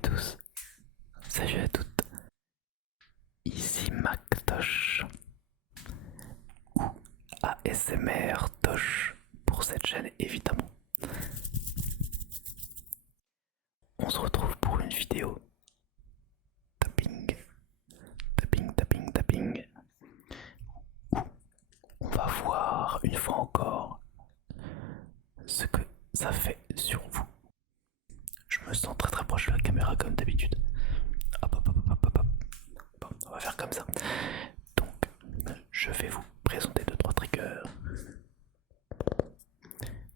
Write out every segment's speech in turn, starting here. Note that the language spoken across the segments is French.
tous, salut à toutes, ici Mactosh ou ASMR Tosh pour cette chaîne évidemment. On se retrouve pour une vidéo tapping, tapping, tapping, tapping, où on va voir une fois encore ce que ça fait sur vous. Je me sens très très proche de la caméra comme d'habitude. Hop hop hop hop hop hop. Bon, on va faire comme ça. Donc, je vais vous présenter 2-3 triggers.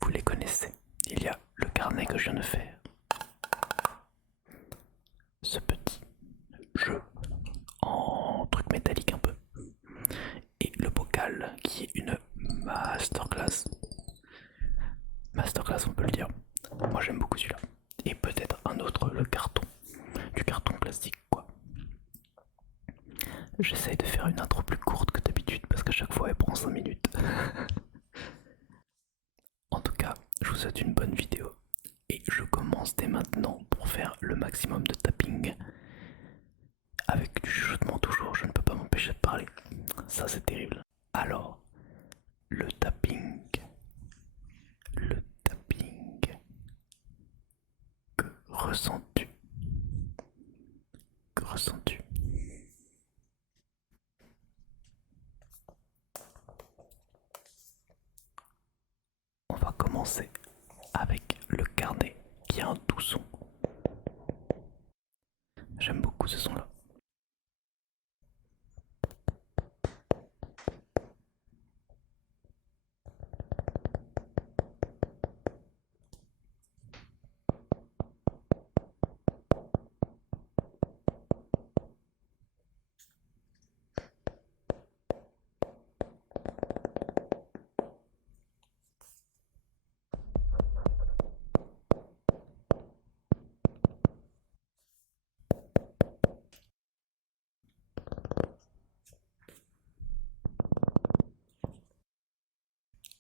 Vous les connaissez. Il y a le carnet que je viens de faire. Ce petit jeu en truc métallique un peu. Et le bocal qui est une masterclass. Masterclass on peut le dire. Moi j'aime beaucoup celui-là. Et peut-être un autre, le carton. Du carton plastique quoi. J'essaye de faire une intro plus courte que d'habitude parce qu'à chaque fois elle prend 5 minutes. En tout cas, je vous souhaite une bonne vidéo. Et je commence dès maintenant pour faire le maximum de tapping. Avec du chuchotement toujours, je ne peux pas m'empêcher de parler. Ça c'est terrible. Alors, le tapping. Le tapping. Que ressens-tu? Que ressens-tu? On va commencer avec le carnet qui a un doux son. J'aime beaucoup ce son-là.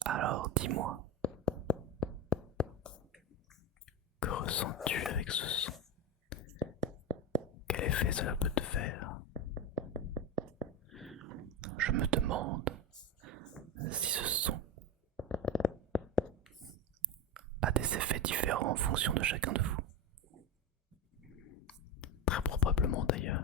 Alors dis-moi, que ressens-tu avec ce son? Quel effet cela peut te faire? Je me demande si ce son a des effets différents en fonction de chacun de vous. Très probablement d'ailleurs.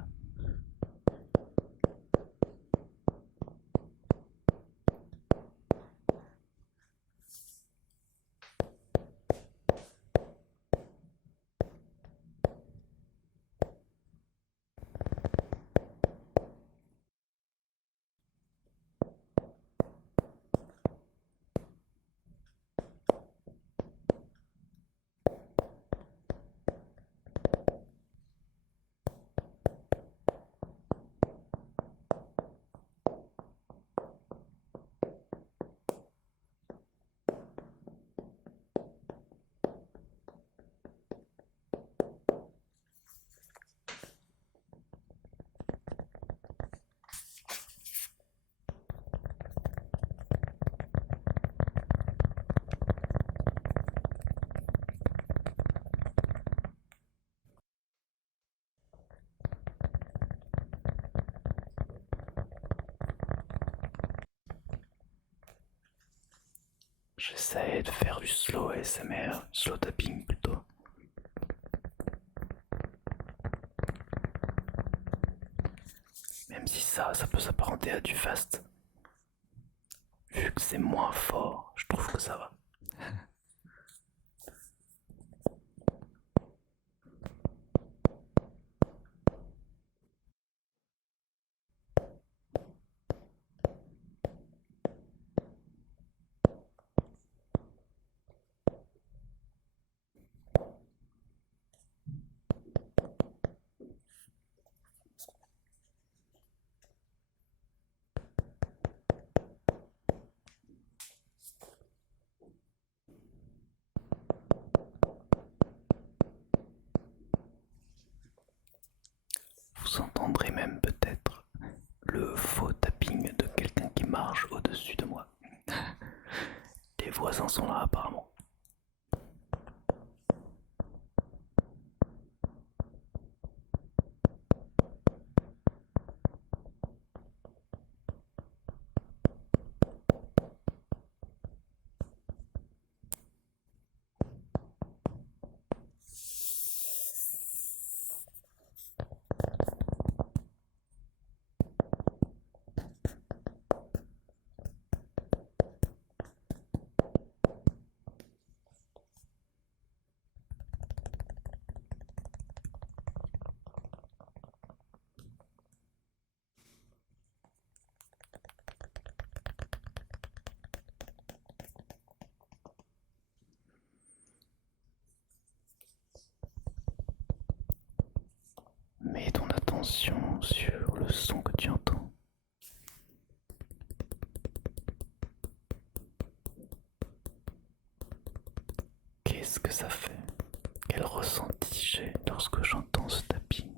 J'essaie de faire du slow ASMR, slow tapping plutôt. Même si ça peut s'apparenter à du fast. Vu que c'est moins fort, je trouve que ça va. Vous entendrez même peut-être le faux tapping de quelqu'un qui marche au-dessus de moi. Les voisins sont là apparemment. attention sur le son que tu entends. Qu'est-ce que ça fait? Quel ressenti j'ai lorsque j'entends ce tapping?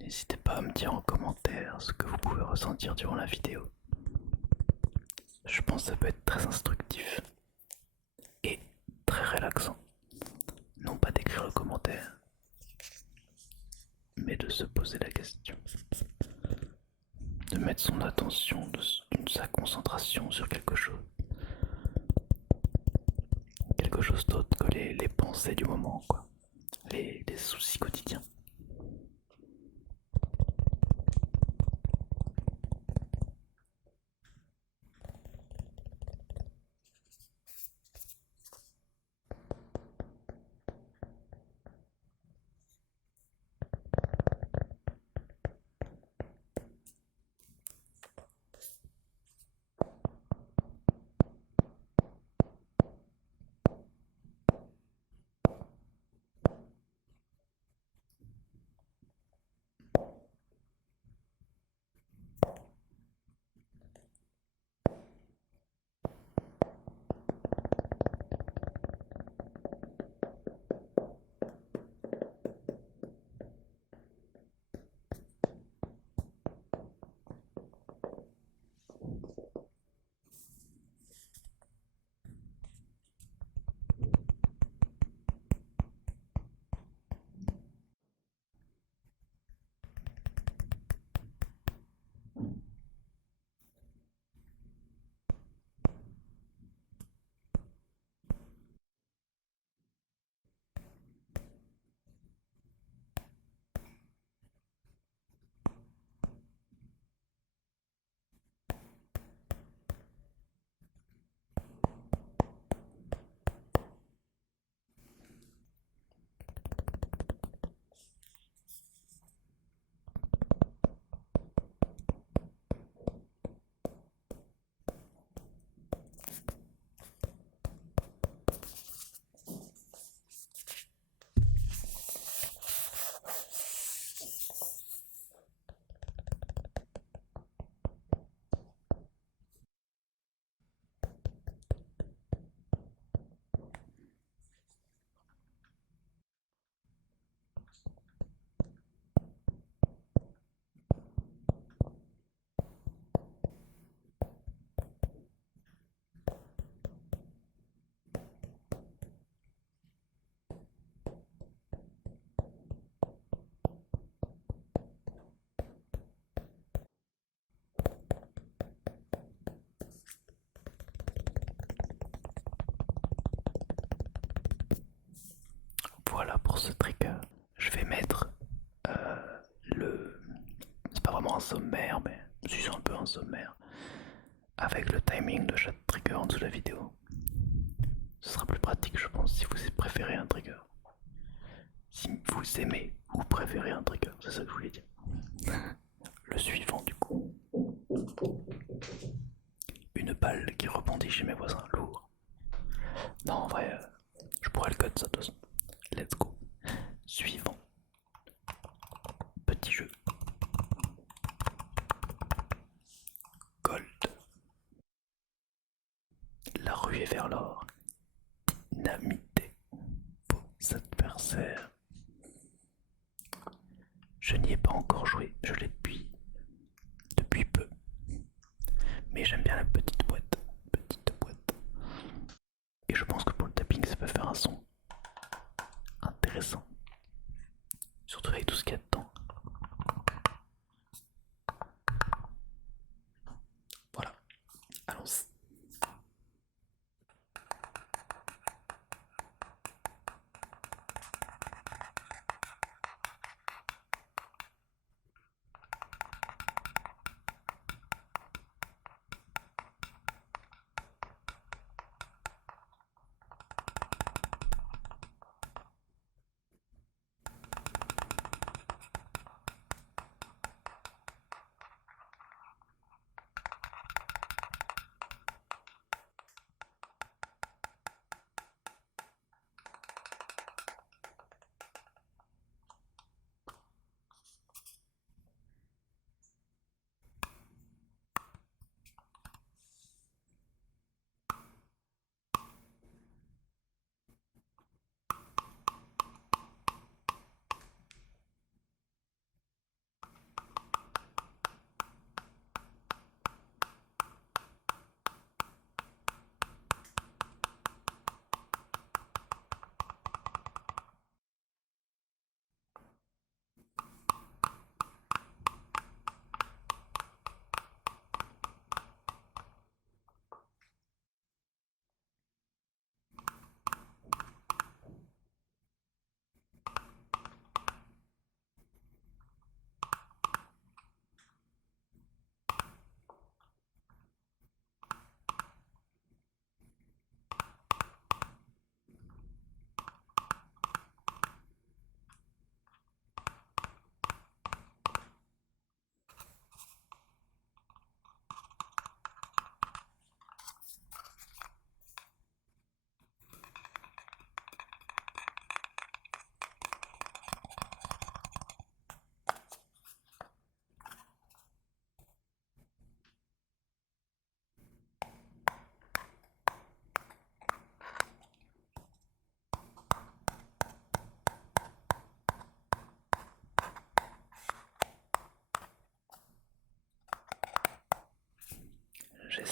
N'hésitez pas à me dire en commentaire ce que vous pouvez ressentir durant la vidéo. Je pense que ça peut être très instructif et très relaxant. Non pas d'écrire le commentaire, mais de se poser la question. De mettre son attention, sa concentration sur quelque chose. Quelque chose d'autre que les pensées du moment, quoi. Les soucis quotidiens. Voilà pour ce trigger. Je vais mettre le... C'est pas vraiment un sommaire, mais c'est un peu un sommaire. Avec le timing de chaque trigger en dessous de la vidéo. Ce sera plus pratique, je pense, si vous préférez un trigger. Si vous aimez ou préférez un trigger, c'est ça que je voulais dire. Le suivant, du coup. Une balle qui rebondit chez mes voisins, lourd. Non, en vrai, je pourrais le cut ça de toute façon. Let's go. Suivant. Petit jeu. Gold. La rue est vers l'or. Dynamité. Vos adversaires. Je n'y ai pas encore joué, je l'ai depuis peu. Mais j'aime bien la petite boîte. Petite boîte. Et je pense que pour le tapping, ça peut faire un son intéressant. Surtout avec tout ce qu'il y a dedans. Voilà, allons-y.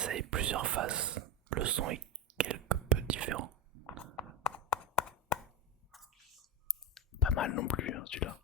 essaye plusieurs faces. Le son est quelque peu différent. Pas mal non plus, hein, celui-là.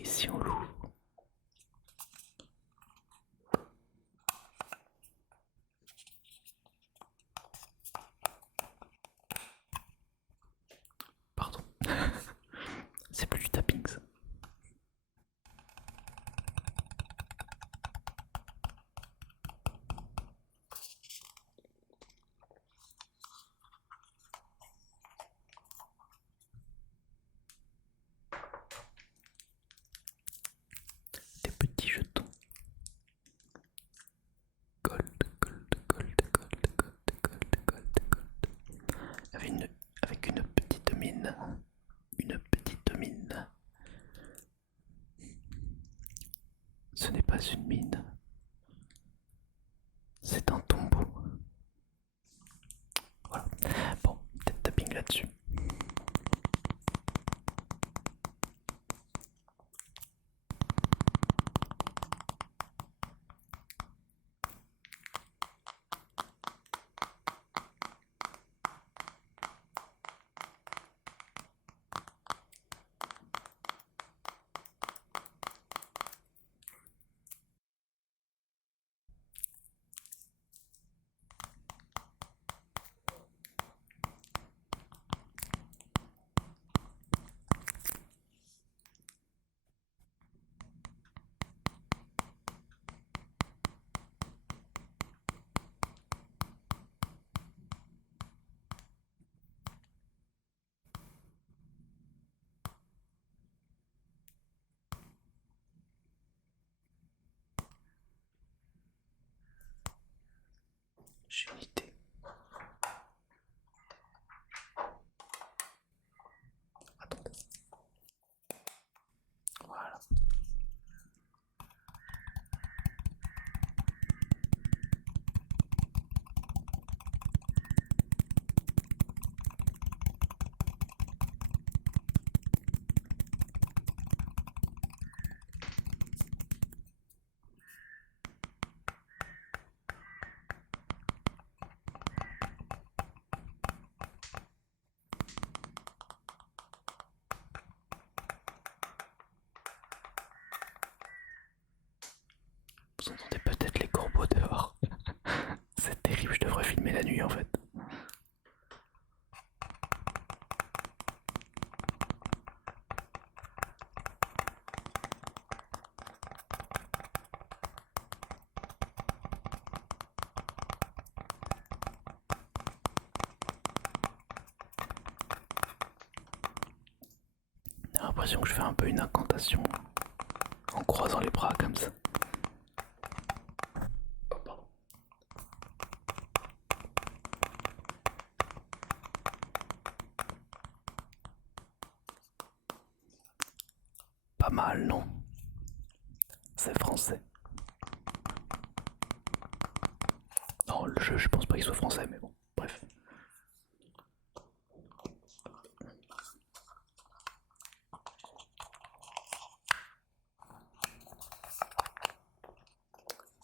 Et si on l'ouvre? Pardon. C'est plus du tapping ça. Des petits jetons. Gold, gold, gold, gold, gold, gold, gold, gold. Avec une petite mine. Une petite mine. Ce n'est pas une mine. C'est un tombeau. Voilà. Bon, peut-être tapping là-dessus. J'ai une idée. Attendez. Voilà. Vous entendez peut-être les corbeaux dehors. C'est terrible, je devrais filmer la nuit en fait. J'ai l'impression que je fais un peu une incantation en croisant les bras comme ça. Oh, pardon. Pas mal, non? C'est français. Non, le jeu, je pense pas qu'il soit français, mais bon, bref.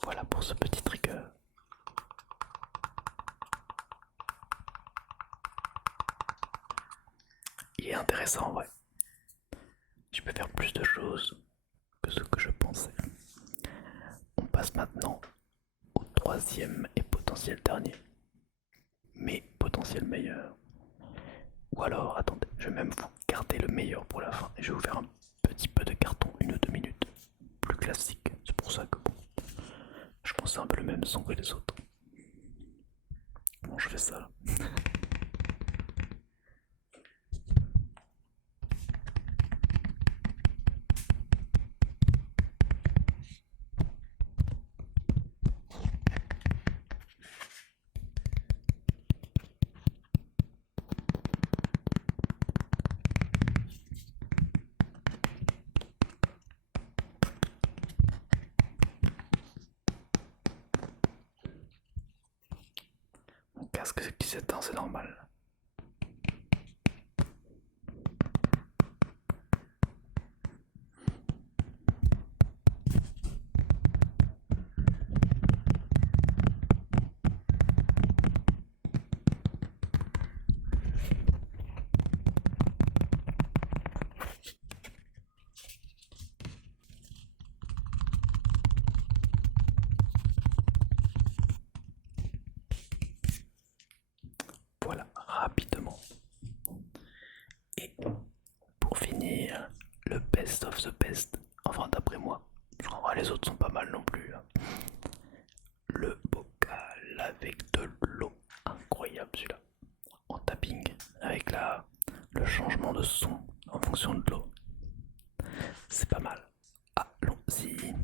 Voilà pour ce petit trigger. Il est intéressant, ouais. Je peux faire plus de choses que ce que je pensais. On passe maintenant au troisième et potentiel dernier, mais potentiel meilleur. Ou alors, attendez, je vais même vous garder le meilleur pour la fin et je vais vous faire un petit peu de carton, 1 ou 2 minutes, plus classique. C'est pour ça que bon, je pensais un peu le même son que les autres. Comment je fais ça là? Mon casque qui s'éteint, c'est normal. Voilà, rapidement. Et pour finir, le best of the best, enfin d'après moi, parce qu'en vrai les autres sont pas mal non plus, hein. Le bocal avec de l'eau, incroyable celui-là, en tapping, avec le changement de son en fonction de l'eau, c'est pas mal. Allons-y.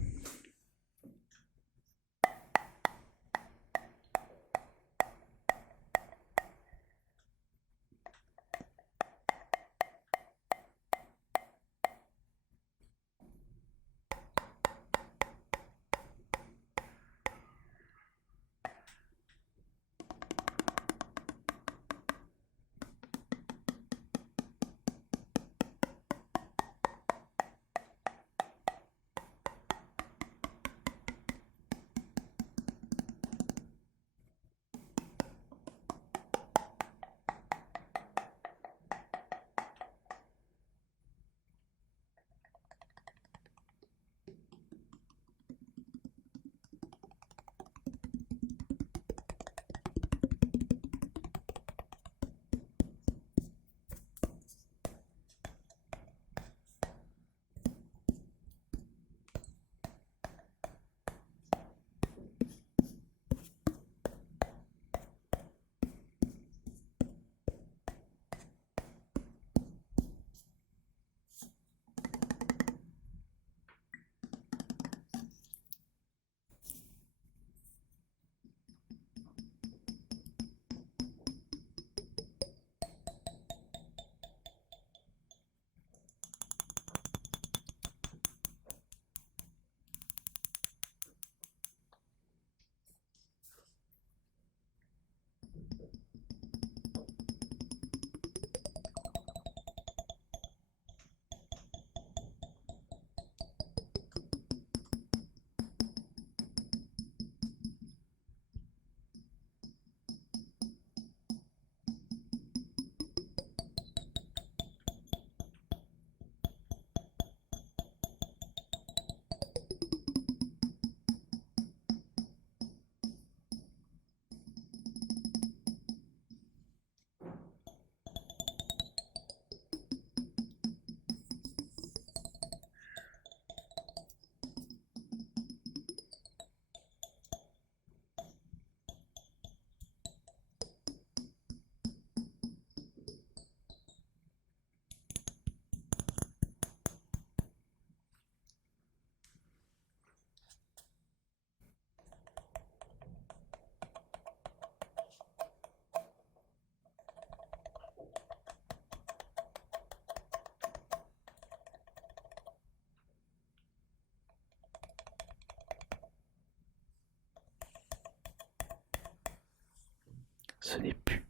Ce n'est plus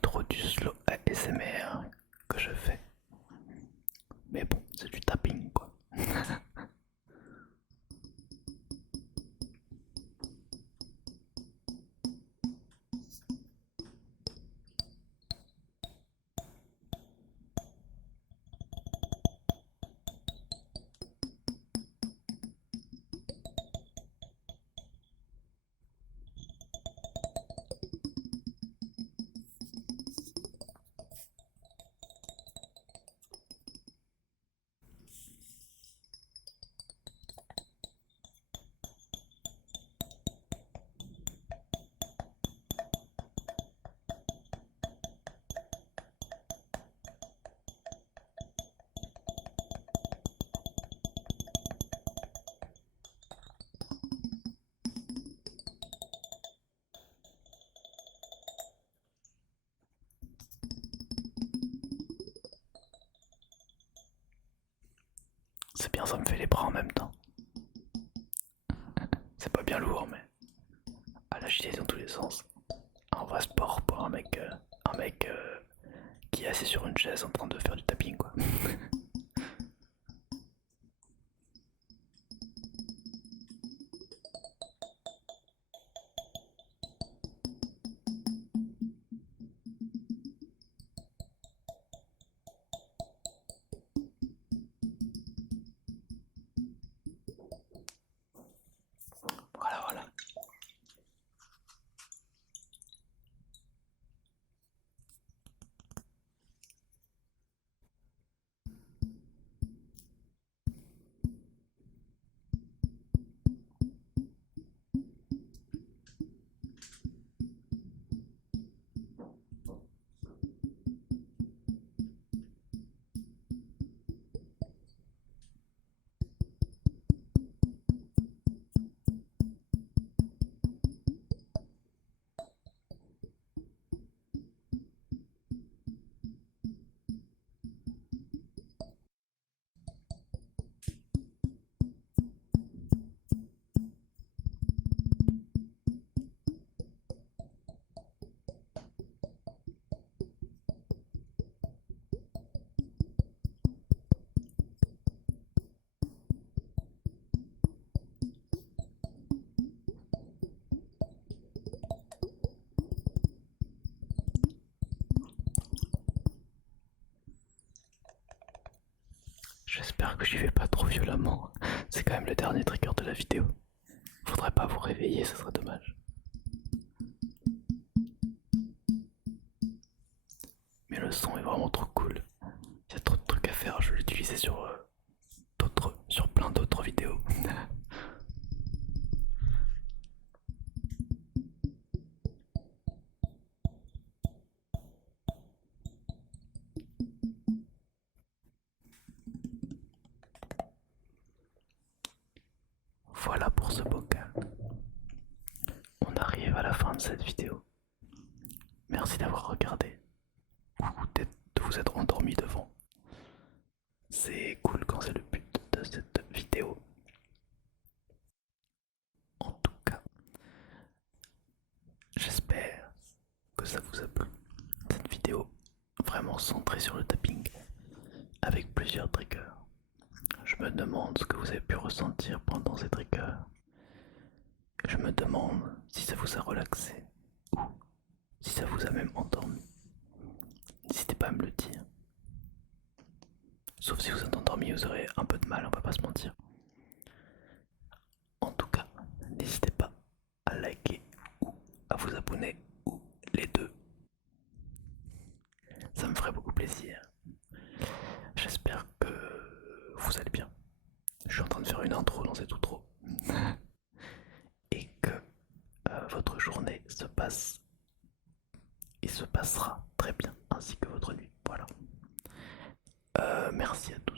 trop du slow ASMR que je fais. Mais bon, c'est du tapping quoi. C'est bien, ça me fait les bras en même temps. C'est pas bien lourd, mais à l'agiter dans tous les sens. Un vrai sport pour un mec qui est assis sur une chaise en train de faire du tapping, quoi. Voilà, voilà. J'espère que j'y vais pas trop violemment. C'est quand même le dernier trigger de la vidéo. Faudrait pas vous réveiller, ce serait dommage. Mais le son est vraiment trop cool. Il y a trop de trucs à faire, je vais l'utiliser sur plein d'autres vidéos. Voilà pour ce bocal. On arrive à la fin de cette vidéo. Merci d'avoir regardé ou de vous être endormi devant. C'est cool quand c'est le but de cette vidéo. En tout cas, j'espère que ça vous a plu. Cette vidéo vraiment centrée sur le tapping avec plusieurs triggers. Je me demande ce que vous avez pu ressentir pendant ces triggers. Je me demande si ça vous a relaxé ou si ça vous a même endormi. N'hésitez pas à me le dire. Sauf si vous êtes endormi, vous aurez un peu de mal, on va pas se mentir. En tout cas, n'hésitez pas à liker ou à vous abonner ou les deux. Ça me ferait beaucoup plaisir. J'espère que vous allez bien. Je suis en train de faire une intro dans cette outro. Et que votre journée se passe et se passera très bien, ainsi que votre nuit. Voilà. Merci à tous.